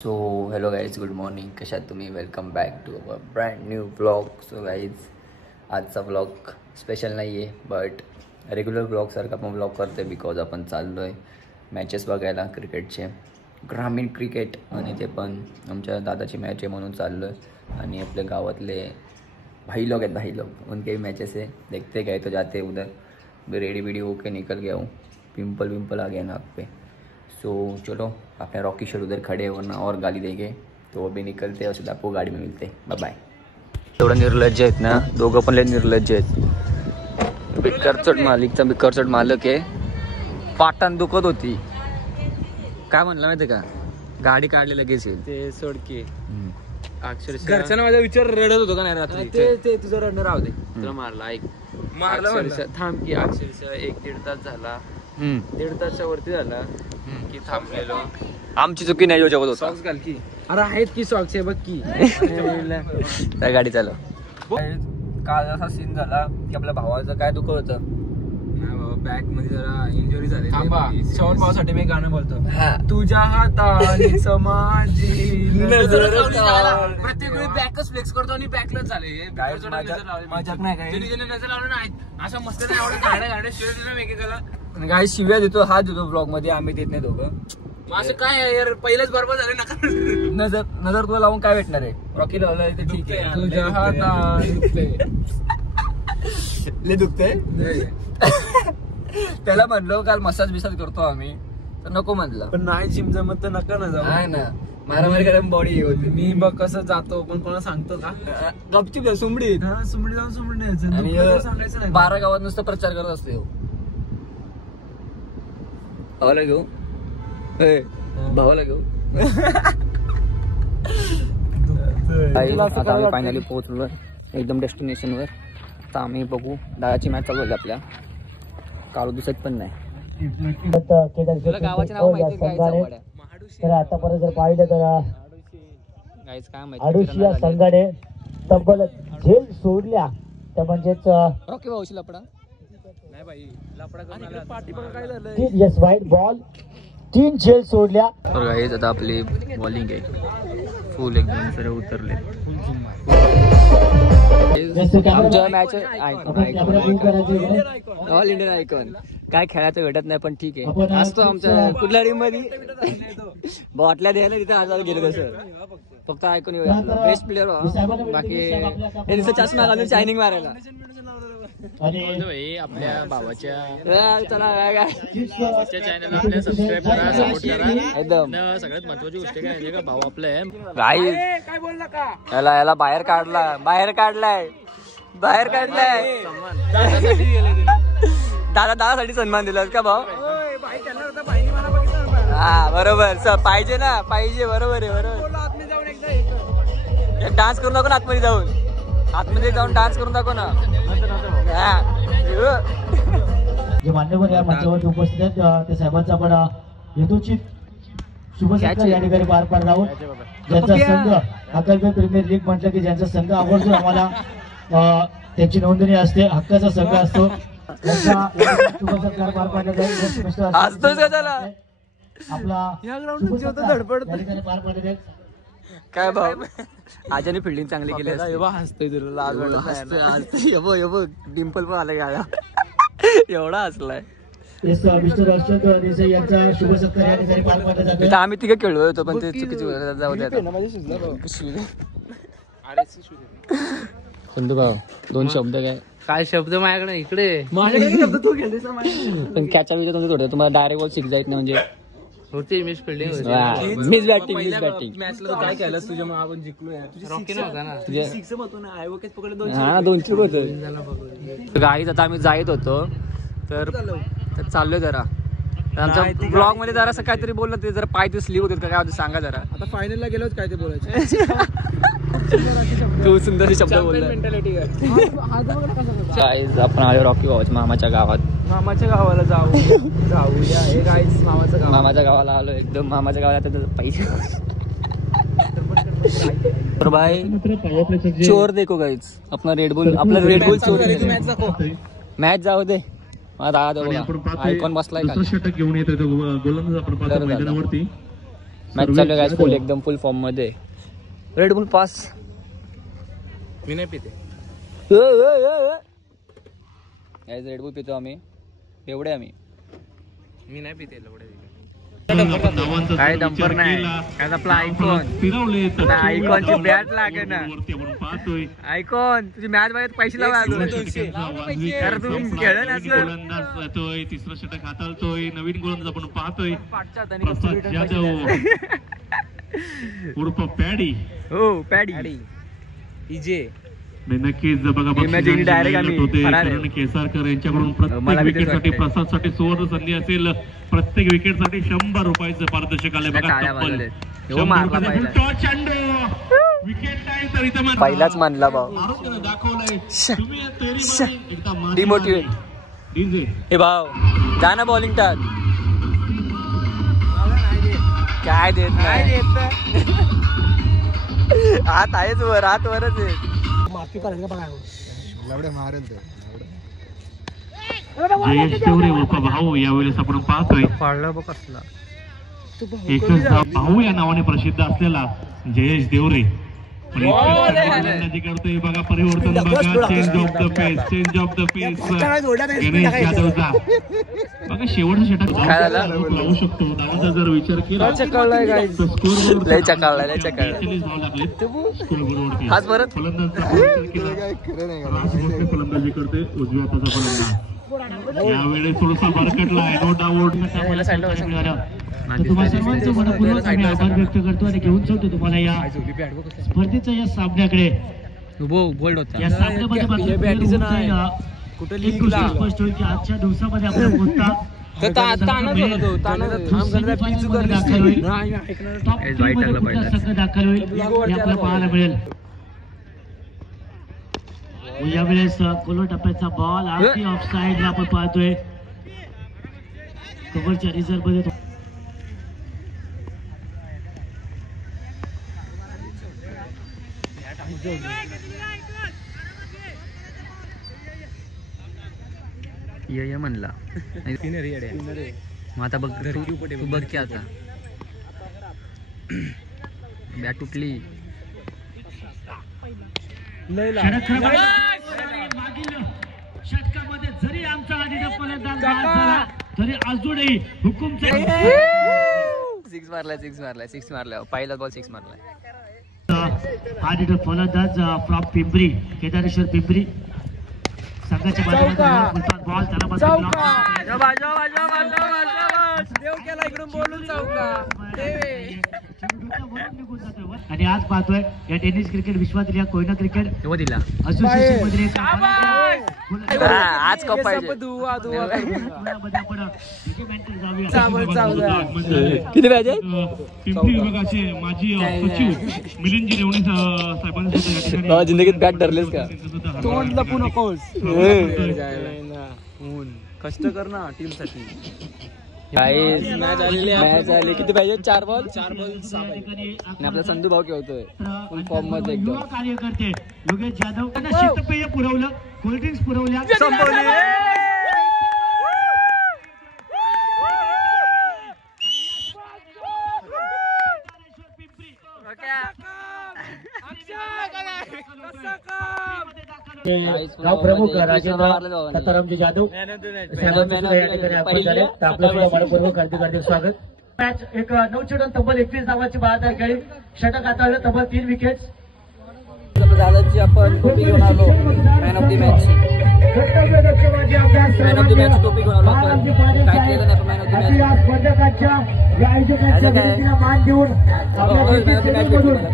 So hello guys, good morning. कशात तुम्ही? Welcome back to our brand new blog. So guys, आजचा blog special नाही आहे, but regular ब्लॉगसारखा आपण ब्लॉग करतो आहे बिकॉज आपण चाललो आहे मॅचेस बघायला क्रिकेटचे, ग्रामीण क्रिकेट. आणि ते पण आमच्या दादाची मॅच आहे म्हणून चाललो आहे. आणि आपल्या गावातले भाई लोग आहेत, भाई लोग उनके भी मैचेस है, देखते गए तो जाते उधर रेडी वेडी होके निकल गया हूँ. पिंपल विंपल आ गया नाक पे. सो चलो, अपने रॉकी शर्ट उधर खड़े वरना और गाली देंगे, तो वो भी निकलते हैं और सीधा आपको गाड़ी में मिलते. Bye bye. एवढं निर्लज्ज आहेत ना दोघं, पण लय निर्लज्ज आहेत. बिकरचट मालिकचा बिकरचट मालक आहे. पाटान दुखत होती, काय म्हणलं माहिती का, गाडी काढली लगेच येईल ते सोडकी. अक्षरशः घरच्यांना माझा विचार रडत होतो का नाही रात्री? ते तुझं रडणं राहू दे, तुला मारला. ऐक, अक्षरशः थांब की, अक्षरशः 1-1.5 तास झाला, 1.5 तासच्या वरती झाला की थांबलेलो. आमची चुकी नाही, जो जवळ होता. सॉक्स घाल की. अरे आहेत की सॉक्स आहे बघ की. त्या गाडी चालव. काल असा सीन झाला की आपल्या भावाचं काय दुखत होतं, बॅक मध्ये जरा इंजुरी झाली. थांबा, श्रावण भावासाठी मी गाणं बोलतो. हा. तुझ्या हाताने समाजी नजर काढ. प्रत्येक वेळी बॅकच फ्लेक्स करतो आणि बॅकलाच झाले. मजाक नाही काय? ज्याने नजर लावलं नाही, असं मस्त नाही आवडत. गाड्या शिवाय एकेकाला काय शिव्या देतो, हात देतो ब्लॉग मध्ये, आम्ही देत नाही दोघं. असं काय आहे यार, पहिलेच बरोबर झाले नका. नजर नजर तुला लावून काय भेटणार आहे? रॉकी लावलं ते ठीक आहे. तुझ्या हाताने लय दुखतंय. त्याला म्हणलो काल मसाज बिसाज करतो आम्ही, तर नको म्हणलं. पण नाही जिम जमत तर नका ना जाऊ. नाही ना, मारामारी करायला बॉडी होती. मी बघ कसं जातो, पण कोणाला सांगतो का? गपचूप सुमडी. हा, सुमडी जाऊन सुमडी न्यायचं, आणि दुखलं तर सांगायचं नाही. 12 गावात नुसतं प्रचार करत असतो ह्यो. भावाला घेऊ, भावाला घेऊ. आता आम्ही फायनली पोहोचलो एकदम डेस्टिनेशनवर. आता आम्ही बघू, दादाची मॅच चालू आहे आपल्या. काळू दिसत पण नाही. तुला गावाचे नाव माहिती काय? तर आतापर्यंत जर पाहिलं तर गाईज काय माहिती, आडुशिया संघाने तब्बल झेल सोडल्या, तर म्हणजेच रॉकी भाऊशी लपडा. नाही बाई, लफडा पाठी बघा काय झालं. येस, वाईट बॉल, 3 झेल सोडल्या. तर गाईज आता आपली बॉलिंग आहे, फुल एकदम सगळे उतरले. आमच्या मॅच ऑल इंडियन आयकॉन. काय खेळायचं भेटत नाही, पण ठीक आहे, असतो आमच्या कुठल्या टीम मध्ये. बॉटल्या द्यायला तिथे आजार गेले कसं, फक्त ऐकून येऊया. बेस्ट प्लेअर बाकी चष्मा घालून शायनिंग मारायला. आपल्या भावाच्या चॅनल आपल्या सबस्क्राईब करा, सपोर्ट करा. एकदम सगळ्यात महत्वाची गोष्ट काय आहे का, भाऊ आपलं आहे. काय बोलला का, याला बाहेर काढलाय, बाहेर काढलाय. दादासाठी सन्मान दिलास का भाऊ? हा बरोबर, पाहिजे ना, पाहिजे. बरोबर आहे, बरोबर. डान्स करून दाखव ना, आतमध्ये जाऊन डान्स करून दाखव ना. जे मान्यवर या मंचावर उपस्थित आहेत, त्या साहेबांचा आपण यथोचित शुभसंस्कार या ठिकाणी पार पाडला आहोत. ज्यांचा संघ अकलबे प्रीमियर लीग म्हटलं की ज्यांचा संघ आवर्जून आम्हाला त्यांची नोंदणी असते, हक्काचा संघ असतो. शुभसंस्कार पार पाडला जाईल. आपला पार पाडला जाईल. काय भाऊ, आजाने फिल्डिंग चांगली केली असते. हसतोय तुला लाज वाटत. डिंपल पण आला गाड्या. एवढा हसलाय. मिस्टर अशोक देसाई यांचा शुभसंस्कार या ठिकाणी पार पाडला जातो. आम्ही तिघे खेळलो होतो, पण ते चुकीची जाऊ द्या. संधू भाऊ, 2 शब्द काय शब्द माझ्याकडे इकडे पण कॅचा विचार तुमचं थोडं, तुम्हाला डायरेक्ट बॉल 6 जायत नाही म्हणजे होती मिस फिल्डिंग होती. Miss batting. मॅचला काय केलं तुझ्या, आपण जिंकलो. रॉकी नव्हता ना. 6 होतो ना, आयवकेच पकडले. हा 2 चूक होतं. गाईच आता आम्ही जायत होतो, तर चाललोय जरा. आमच्या ब्लॉग मध्ये जरा असं काहीतरी बोललं, ते जरा पाय ते स्लीव होते का काय होते सांगा जरा. आता फायनलला गेलोच काय ते बोलायचं. तू सुंदर शब्द बोलला. गाईज आपण आलो रॉकी भाऊच्या मामाच्या गावात. मामाच्या गावाला जाऊया. हे गाईज मामाचं गाव. मामाच्या गावाला आलो, एकदम मामाच्या गावाला. आता पैसे तर भाई चोर देखो गाईज, आपला रेडबुल चोर. मॅच जाऊ दे. आयकॉन बसलाय षटक घेऊन येतोय तो गोलंदाज आपण पाहतो मैदानावरती. मॅच चालू आहे फुल एकदम फुल फॉर्म मध्ये. Red Bull pass. मी नाही पिते. रेड बुल पितो आम्ही. एवढे आम्ही. मी नाही पिते एवढे. काय डंपर नाही काय आपला आयकॉन. आयकॉनची बॅट लागे ना. आयकॉन तुझी मॅच बघत पैसे लावा. अरे तू खेळ ना. तिसरा षटक हाताळतोय. नवीन गोलंदाज आपण पाहतोय. उर्फ पॅडी. हो पॅडी. इजे नक्कीच बघा करण केसारकर यांच्याकडून प्रत्येक विकेटसाठी प्रसादसाठी सुवर्ण संधी असेल. प्रत्येक विकेटसाठी 100 रुपयाचं पारितोषिक आलंय बघा. पहिलाच मानला भाऊ. डिमोटिवेट हे भाऊ जा ना बॉलिंग टाक. काय देत नाही. हात आहेच वर. हात वरच आहे. जयेश देवरे उर्फ भाऊ यावेळेस आपण पाहतोय. एकच भाऊ या नावाने प्रसिद्ध असलेला जयेश देवरे करतोय बघा. परिवर्तन बघा. Change of the pace. Change of the pace. Ganesh यादवचा बघा शेवटचा षटक लावू शकतो. धावांचा जर विचार केला तर स्कोर लय चकाळला. लय चकाळला. 43 धावा लागलेत स्कोरबोर्डवरती. हाच परत फलंदाजी करते उजव्या हाताचा फलंदाज. यावेळेस थोडासा बरकटला. No doubt. तुम्हाला सर्वांचे मनपूर्वक आम्ही आभार व्यक्त करतो आणि घेऊन चलतो तुम्हाला या स्पर्धेच्या या सामन्याकडे. या सामन्यामध्ये एक गोष्ट स्पष्ट होईल की आजच्या दिवसामध्ये आपला कोणता दाखल होईल हे आपल्याला पाहायला मिळेल. यावेळेस कोलो टप्प्याचा बॉल आरती ऑफ साइडला आपण पाहतोय. कव्हरच्या रिझर्व्ह मध्ये ये म्हणला. मग आता बघ तू बघ की आता बॅट तुटली. षटकामध्ये जरी आमचा आधीचा फलंदाज बाद झाला तरी अजूनही हुकुमचा 6 मारलाय. पहिला बॉल 6 मारलाय. आधीचा फलंदाज फ्रॉम पिंपरी केदारेश्वर पिंपरी संघाच्या माध्यमातून बॉल आणि आज पाहतोय या टेनिस क्रिकेट विश्वातील या कोयना क्रिकेट असोसिएशन मध्ये आज कप पाहिजे. किती पाहिजे. पिंपरी विभागाचे माजी सचिव मिलिंदजी रेवणे साहेबांनी जिंदगीत बॅट धरलेस का. तोंड लपू नकोस. कष्ट कर ना टीम साठी. मॅच आली. किती पाहिजे. 4 बॉल 6 पाहिजे. आपला संधू भाऊ खेळतोय फुल फॉर्म मध्ये एकदम. कार्यकर्ते योगेश जाधव त्यांना शीतपेय पुरवलं. कोल्ड्रिंक्स पुरवल्या. गाव प्रमुख राजेंद्र सतारामजी जाधव मनपूर्वक हार्दिक स्वागत. मॅच एक 9 चेंडूत तब्बल 21 धावांची 72 खेळी. षटक हाताळलं तब्बल 3 विकेट. दादाची आपण टोपी घेऊन आलो. Man of the match. Man of the match टोपी घेऊन आलो आपण. काय केलं नाही मॅन ऑफ द मॅच. मान देऊन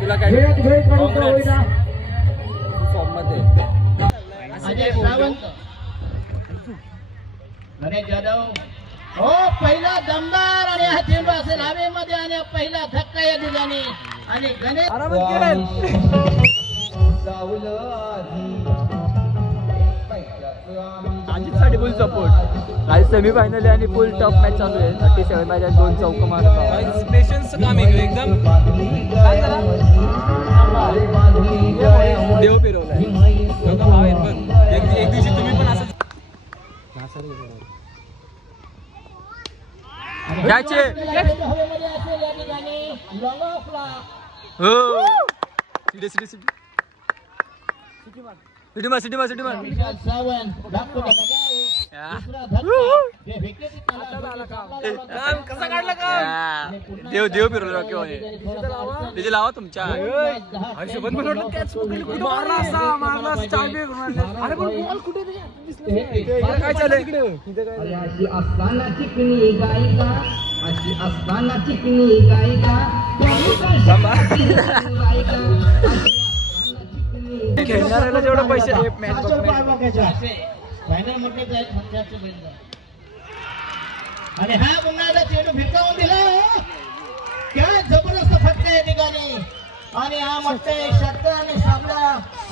तुला काय फॉर्म मध्ये अजय सावंत गणेश जाधव. हो पहिला दमदार आणि हा चेंडू असेल हवेमध्ये आणि पहिला धक्का या ठिकाणी आणि गणेश साठी फुल सपोर्ट. आज सेमी फायनल आणि फुल टफ मॅच चालू आहे. 37 मॅच 2 चौक मारत. पेशन्स काम आहे एकदम. देव फिरवलाय. एक दिवशी तुम्ही पण असं घ्यायचे. हवेमध्ये असेल या ठिकाणी देव देव फिरवलं किंवा तिथे लावा तुमच्या काय चालू अशी असताना चिकनी गायिका अशी असताना चिकनी गायिका खेळणाऱ्याला जेवढं पैसे आणि हा पुन्हा चेंडू भिरकावून दिला. क्या जबरदस्त फटका या ठिकाणी आणि हा मटका षटकाने सामना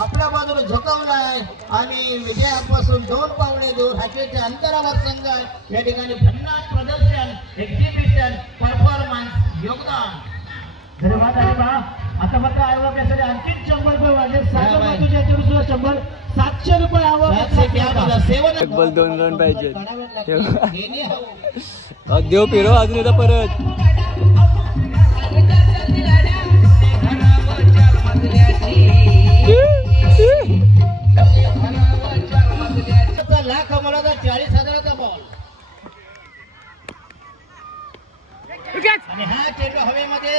आपल्या बाजूला झुकवलाय आणि विजयापासून 2 पावले दूर हाकेच्या अंतरावर संघ या ठिकाणी भन्नाट प्रदर्शन एक्झिबिशन परफॉर्मन्स योगदान. धन्यवाद. आणि पहा आता फक्त आयोगासाठी आणखी 100 रुपये वाढले. सागर 100 700 रुपये आवक. बल 2 रन पाहिजे. देव फिरव अजून येतं परत. लाख मला 40,000चा बॉल आणि हा चेंडू हवेमध्ये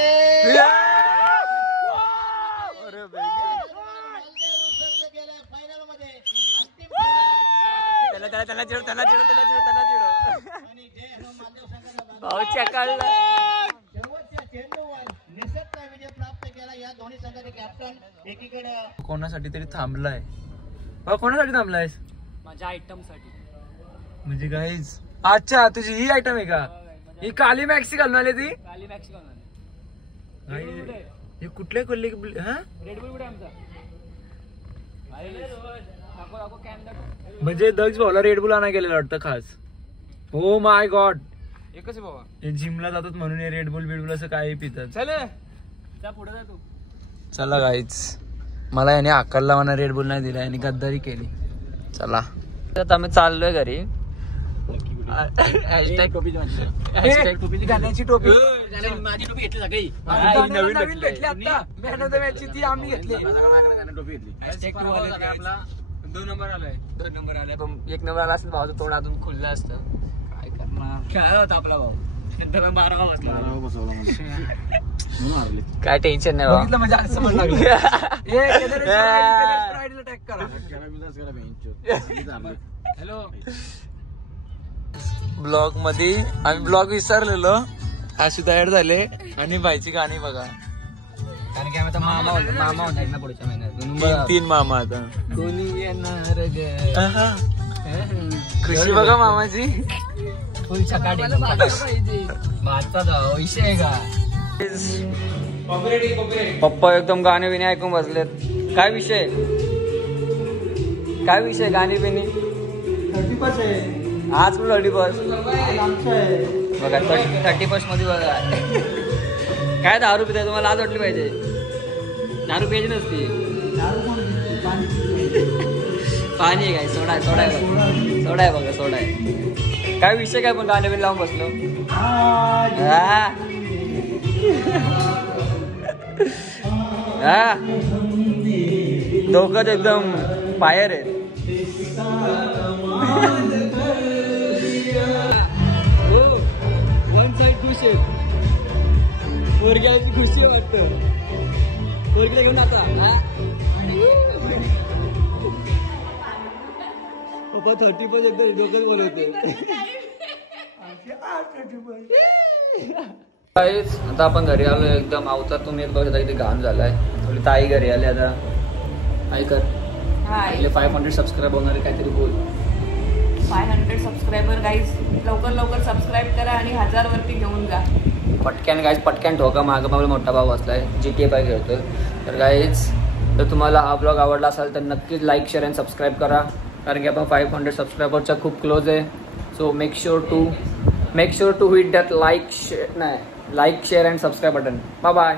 कोणासाठी तरी थांबलाय. कोणासाठी थांबलायस? माझ्या आयटम साठी. म्हणजे गाईज अच्छा तुझी ही आयटम आहे का? ही काली मॅक्सी घालून आली ती. काली मॅक्सी घालून हे कुठल्या कोल्हे हा रेडबुल कुठे आमचा? म्हणजे दक्ष भाऊला रेडबुल आणा गेलेलं वाटतं खास. हो माय गॉड. एकच आहे बाबा. हे जिमला जातात म्हणून हे रेडबुल बिडबुल असं काही पितात. चले जा पुढे जा तू. चला गाईज मला याने आकार लावाना रेडबुल नाही दिला याने गद्दारी केली. चला आता आम्ही चाललोय घरी. गाण्याची टोपी माझी टोपी घेतली सगळी. नवीन भेटली आता. मॅन ऑफ द मॅच ती आम्ही घेतली. आपला 2 नंबर आलाय. 2 नंबर आलाय पण 1 नंबर आला असेल भावाचं तोंड अजून खुललं असतं. काय करणार. खेळायला होता आपला भाऊ. 12 बसला. काय टेन्शन नाही बाबा. म्हणजे असं म्हणू लागलं. टॅग करा. हॅलो. ब्लॉग मध्ये आम्ही ब्लॉग विसरलेलो. अशी तयार झाले आणि बाईची गाणी बघा. कारण की आम्ही आता मामा होणार ना पुढच्या महिन्यात. 3 मामा आता. कोणी येणार खुशी बघा मामाची. फुल चकाटी विषय आहे का. पप्पा एकदम गाणे बिणे ऐकून बसलेत. काय विषय गाणी बिणी. आज पण 30 बघा 30 मध्ये बघा. काय दारू पिताय तुम्हाला लाज वाटली पाहिजे. दारू प्यायची नसती. पाणी आहे काय. सोडा आहे बघा. सोडा आहे. काय विषय काय पण गाणे बिन लावून बसलो. दोघं एकदम फायर आहेत. वन साइड खुश आहे. पोरग्याची खुशी आहे वाटतं. पोरगीला घेऊन आता पप्पा 30 एकदम डोक्यात बोलवते. आता आपण घरी आलो. एकदम अवतार तुम्ही एक बघता किती घाण झालाय. थोडी ताई घरी आली आता. काय कर 500 सबस्क्राईब होणारे काहीतरी बोल. 500 सबस्क्रायबर गाईज लवकर सबस्क्राईब करा आणि 1000 वरती घेऊन जा. पटक्यान ठोका. मागं मागं मोठा भाऊ असलाय GTA 5 खेळतोय. तर गाईज जर तुम्हाला हा ब्लॉग आवडला असेल तर नक्कीच लाईक शेअर अँड सबस्क्राईब करा. कारण की आपण 500 सबस्क्रायबरच्या खूप क्लोज आहे. So make sure to hit that like share and subscribe button. Bye.